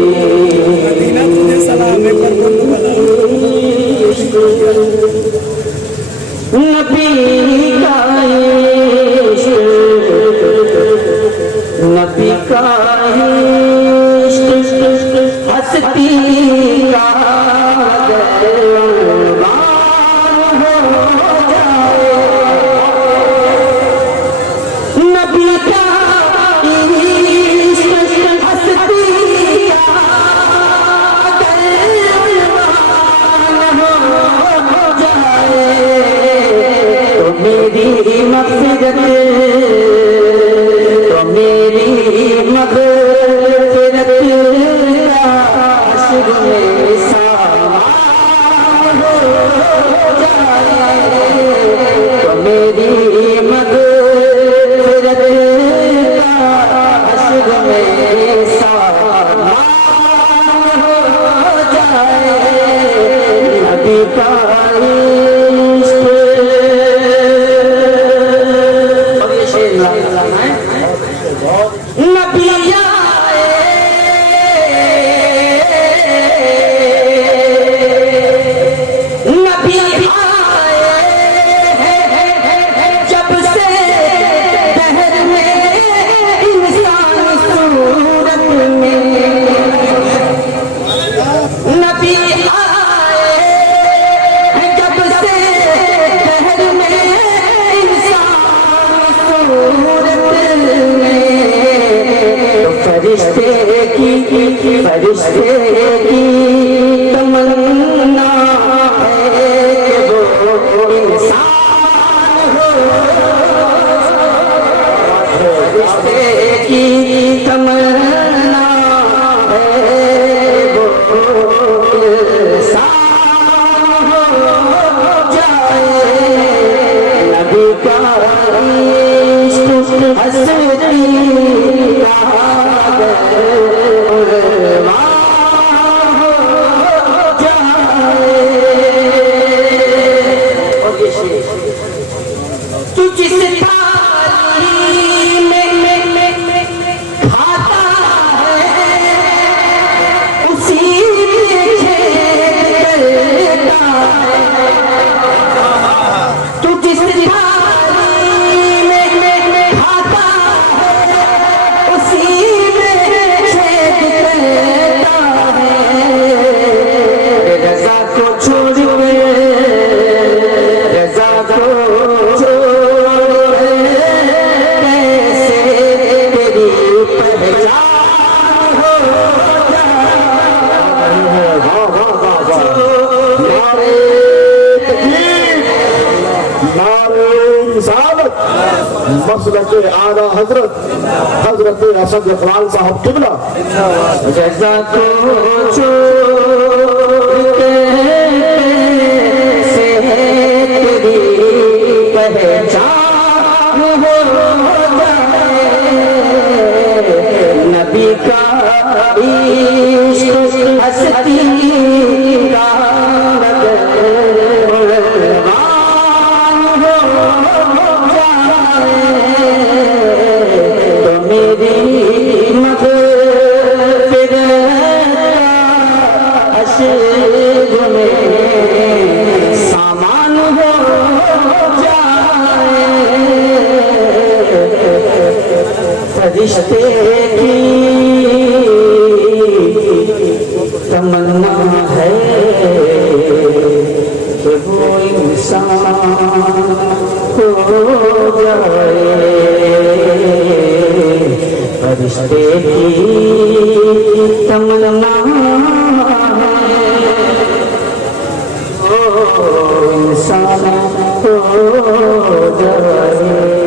مدینہ تجھے سلام ہے پر کن بلا نبی کا عشق نبی کا عشق ہستی کا نبی کا عشق ہستی میری مغفرت تو میری مغفرت عاشق میں سامان ہو جائے تو میری مغفرت عاشق میں سامان ہو جائے نبی کا نبی آئے نبی آئے جب سے دہر میں انسان صورت میں نبی آئے جب سے دہر میں انسان صورت میں فرشتے کی تمنا ہے کہ وہ انسان ہو فرشتے کی تمنا ہے وہ انسان ہو جائے نبی کا عشق ہستی تو جس تھالی میں کھاتا ہے اسی میں کھیل کرتا ہے تو جس تھالی میں کھاتا ہے اسی میں کھیل کرتا ہے رضا کو چھوڑ کے رضا کو مسلک اعلیٰ حضرت اسد اقبال صاحب قبلہ جزا کو چھوڑ کے سے تیری پہچان ہو جائے نبی کا عشق ہستی کا سامان ہو جائے فرشتے کی تمنا ہے کہ وہ انسان ہو جائے فرشتے کی تمنا انسان ہو جائے